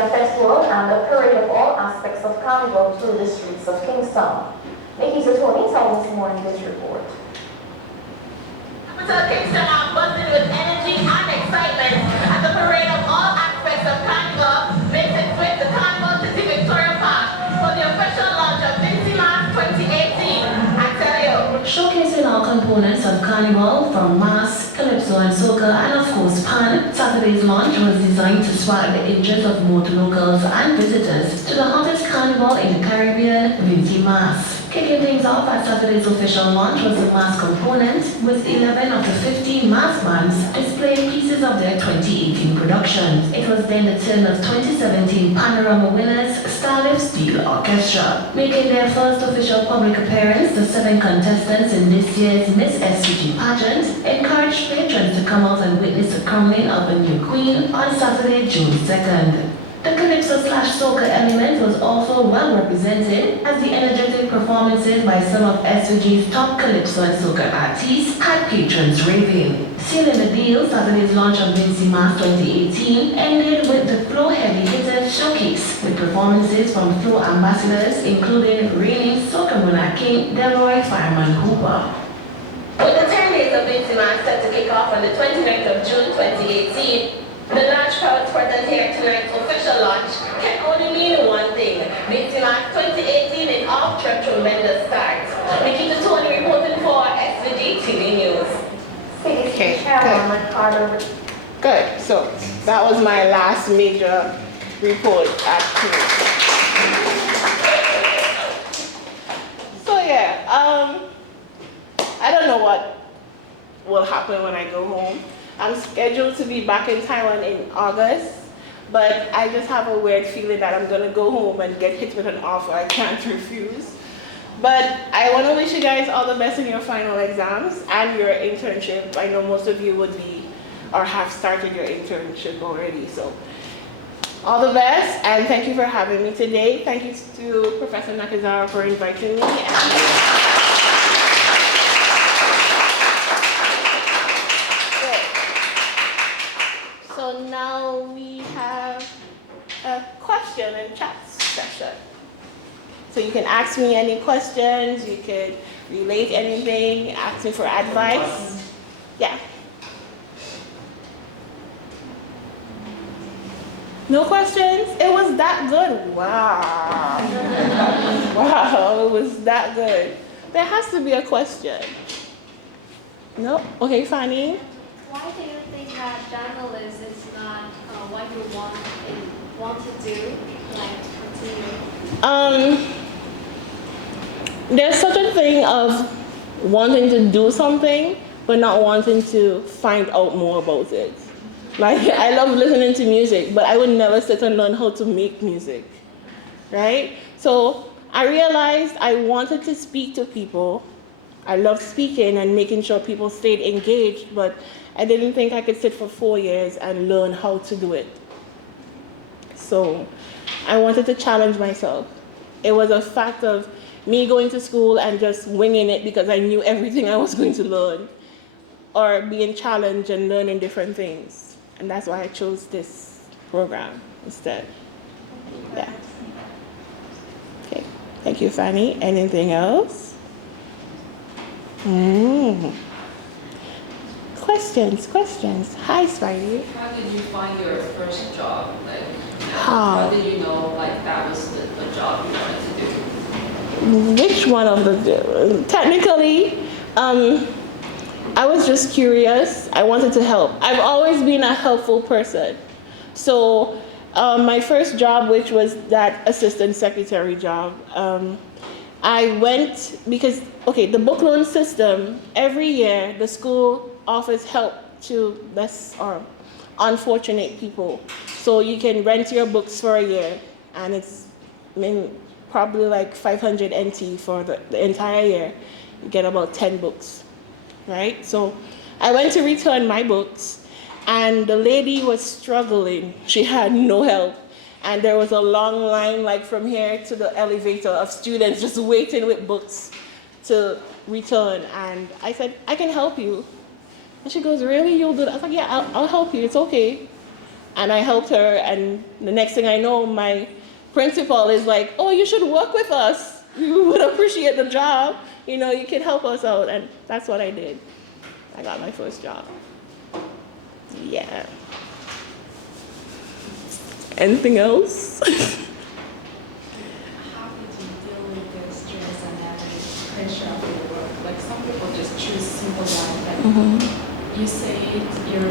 a festival and a parade of all aspects of carnival through the streets of Kingstown. Nickki tells us more in this report. Kingston are buzzing with energy and excitement as the parade of all aspects of carnival makes its way to Carnival City Victoria Park for the official launch of Nickki 2018. I tell you. Showcasing all components of carnival from mass, calypso and soca and of course pan, Saturday's launch was designed to spark the interest of both locals and visitors to the hottest carnival in the Caribbean, Nickki Mass. Kicking things off at Saturday's official launch was the mass component, with 11 of the 15 mass bands displaying pieces of their 2018 productions. It was then the turn of 2017 Panorama winners, Starlift Steel Orchestra. Making their first official public appearance, the 7 contestants in this year's Miss SVG pageant encouraged patrons to come out and witness the crowning of a new queen on Saturday, June 2nd. The calypso/soca element was also well represented as the energetic performances by some of SVG's top calypso and soca artists had patrons raving. Sealing the deal, Saturday's launch of Nickki Mass 2018 ended with the Flow Heavy Hitters Showcase, with performances from Flow ambassadors including reigning soca monarch king Delroy Fireman Hooper. With the 10 days of Nickki Mass set to kick off on the 29th of June 2018, the large crowds present here tonight's official launch can only mean one thing. Nickki Mass 2018 is off to a tremendous start. Nickki reporting for SVG TV News. Okay, good. Good. So that was my last major report at So yeah, I don't know what will happen when I go home. I'm scheduled to be back in Taiwan in August, but I just have a weird feeling that I'm gonna go home and get hit with an offer I can't refuse. But I wanna wish you guys all the best in your final exams and your internship. I know most of you would be, or have started your internship already, so all the best, and thank you for having me today. Thank you to Professor Nakazara for inviting me. So now we have a question and chat session. So you can ask me any questions, you could relate anything, ask me for advice. Yeah. No questions? It was that good. Wow. Wow, it was that good. There has to be a question. No? Okay, Fanny? Why do you think that journalism is not what you want to do, like continue? There's such a thing of wanting to do something, but not wanting to find out more about it. Like, I love listening to music, but I would never sit and learn how to make music, right? So I realized I wanted to speak to people. I love speaking and making sure people stayed engaged, but I didn't think I could sit for 4 years and learn how to do it. So I wanted to challenge myself. It was a fact of me going to school and just winging it because I knew everything I was going to learn, or being challenged and learning different things. And that's why I chose this program instead. Yeah. Okay. Thank you, Fanny. Anything else? Questions. Hi, Spidey. How did you find your first job? Like, How did you know like that was the job you wanted to do? Which one of the technically, I was just curious. I wanted to help. I've always been a helpful person. So my first job, which was that assistant secretary job, I went because, the book loan system, every year the school offers help to less or unfortunate people. So you can rent your books for a year, and it's probably like 500 NT for the entire year. You get about 10 books, right? So I went to return my books, and the lady was struggling. She had no help. And there was a long line, like from here to the elevator, of students just waiting with books to return. And I said, I can help you. And she goes, really? You'll do that? I was like, yeah, I'll help you. It's okay. And I helped her, and the next thing I know, my principal is like, oh, you should work with us. You would appreciate the job. You know, you can help us out. And that's what I did. I got my first job. Yeah. Anything else? How did you deal with the stress and the pressure of your work? Like some people just choose simple life. Like you say your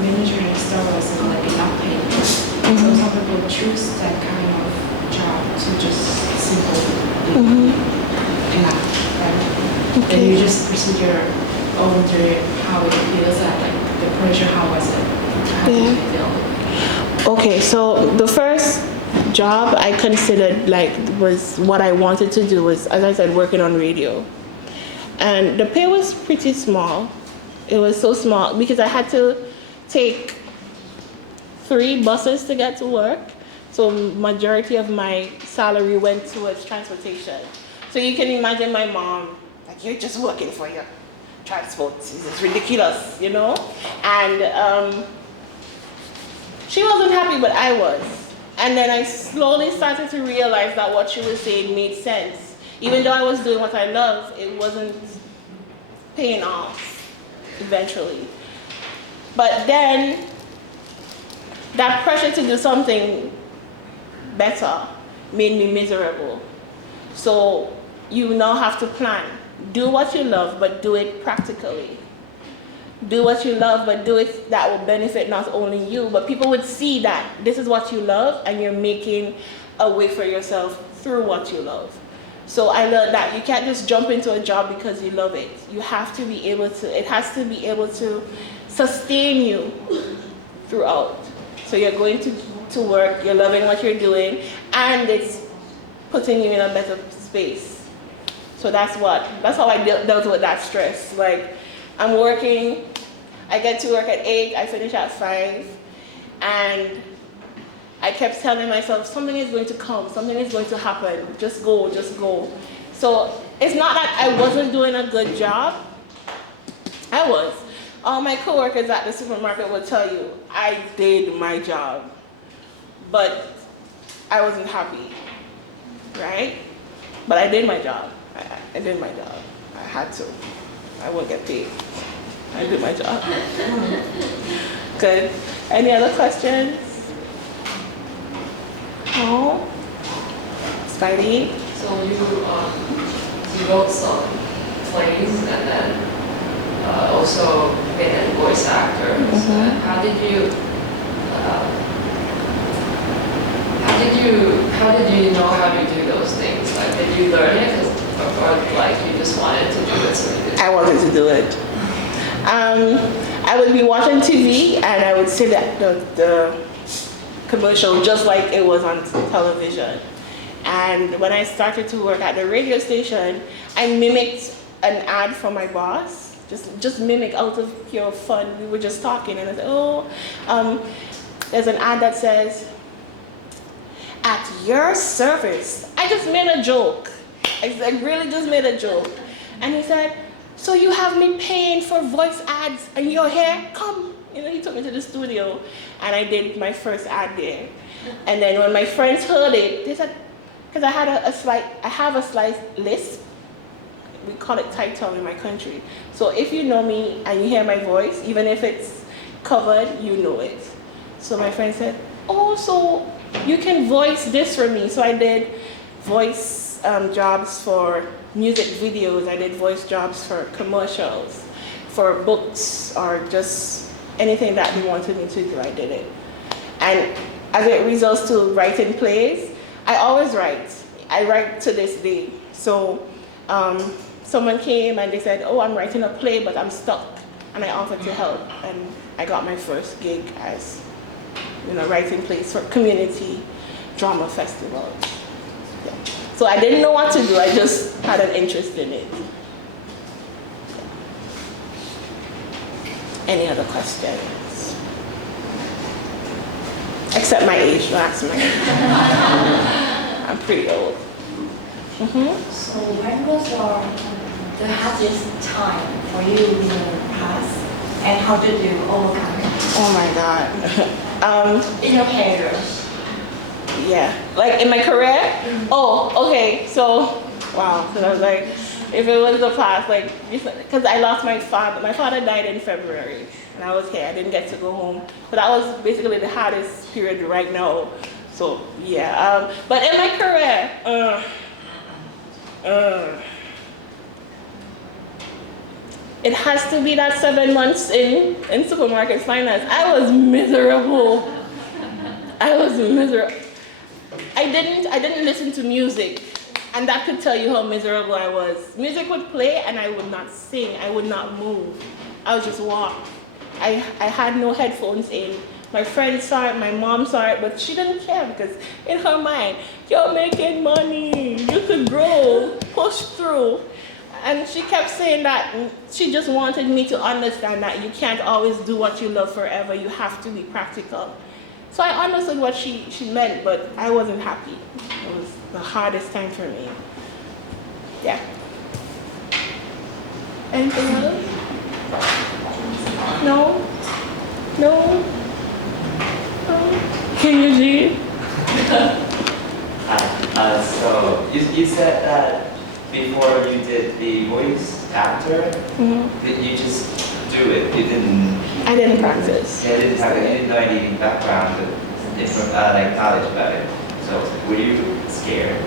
manager in a store was like enough pay. So some people choose that kind of job to just simple enough, right? Then you just proceed your own journey, how it feels and like the pressure, how was it? How did you deal with it? Okay, so the first job I considered was what I wanted to do was, as I said, working on radio. And the pay was pretty small. It was so small because I had to take 3 buses to get to work. So majority of my salary went towards transportation. So you can imagine my mom, like, you're just working for your transport. It's ridiculous, you know? And she wasn't happy, but I was. And then I slowly started to realize that what she was saying made sense. Even though I was doing what I love, it wasn't paying off eventually. But then that pressure to do something better made me miserable. So you now have to plan. Do what you love, but do it practically. Do what you love, but do it that will benefit not only you, but people would see that this is what you love and you're making a way for yourself through what you love. So I learned that you can't just jump into a job because you love it. You have to be able to, it has to be able to sustain you throughout. So you're going to work, you're loving what you're doing, and it's putting you in a better space. So that's how I dealt with that stress. Like, I'm working, I get to work at 8, I finish at 5, and I kept telling myself, something is going to come, something is going to happen, just go, just go. So it's not that I wasn't doing a good job, I was. All my coworkers at the supermarket will tell you, I did my job, but I wasn't happy, right? But I did my job, I did my job, I had to. I won't get paid. I did my job. Good. Any other questions? No? Spidey? So you wrote some plays and then also been a voice actor. How did you know how to do those things? Like, did you learn it or like you just wanted to do it so you did? I wanted to do it. I would be watching TV and I would see that the commercial just like it was on television. And when I started to work at the radio station, I mimicked an ad for my boss. Just mimic out of pure fun. We were just talking and I said, there's an ad that says, at your service. I just made a joke. I really just made a joke. And he said, so you have me paying for voice ads and you're here? Come. You know, he took me to the studio and I did my first ad there. And then when my friends heard it, they said, because I have a slight lisp. We call it tight tongue in my country. So if you know me and you hear my voice, even if it's covered, you know it. So my friend said, oh, so you can voice this for me. So I did voice jobs for music videos. I did voice jobs for commercials, for books, or just anything that they wanted me to do, I did it. And as it results to writing plays, I always write. I write to this day. So someone came and they said, oh, I'm writing a play, but I'm stuck. And I offered to help. And I got my first gig as, writing plays for community drama festivals. Yeah. So I didn't know what to do. I just had an interest in it. Any other questions? Except my age, don't ask my age. I'm pretty old. So when was the hardest time for you in the past, and how did you overcome it? Oh my God. In your careers. Yeah, like in my career. Oh, okay. So, wow. So I was like, if it was the past, like, because I lost my father. My father died in February, and I was here. I didn't get to go home. But that was basically the hardest period right now. So yeah. But in my career, it has to be that 7 months in supermarket finance. I was miserable. I was miserable. I didn't listen to music, and that could tell you how miserable I was. Music would play and I would not sing, I would not move. I would just walk. I had no headphones in. My friends saw it, my mom saw it, but she didn't care because in her mind, you're making money, you could grow, push through. And she kept saying that she just wanted me to understand that you can't always do what you love forever, you have to be practical. So I understood what she meant, but I wasn't happy. It was the hardest time for me. Yeah. Anything else? No? No? No? Can you see? So you said that before you did the voice actor, that you just do it. You didn't. I didn't practice. Yeah, you didn't know any background, like knowledge about it. So were you scared?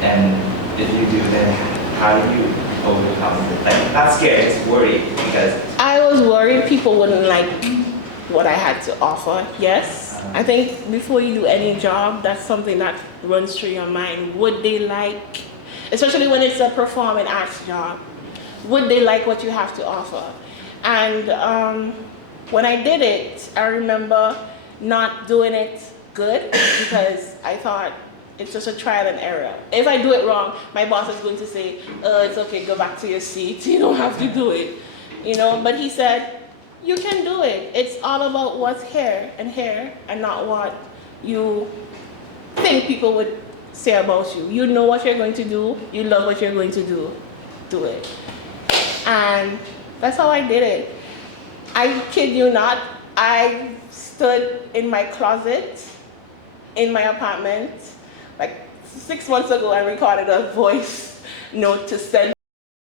And if you do, then how do you overcome it? Like not scared, just worried because. I was worried people wouldn't like what I had to offer. Yes. I think before you do any job, that's something that runs through your mind. Would they like, especially when it's a performing arts job, would they like what you have to offer? And when I did it, I remember not doing it good because I thought it's just a trial and error. If I do it wrong, my boss is going to say, it's okay, go back to your seat. You don't have to do it. You know, but he said, you can do it. It's all about what's here and not what you think people would say about you. You know what you're going to do. You love what you're going to do. Do it. And that's how I did it. I kid you not, I stood in my closet in my apartment. Like 6 months ago, I recorded a voice note to send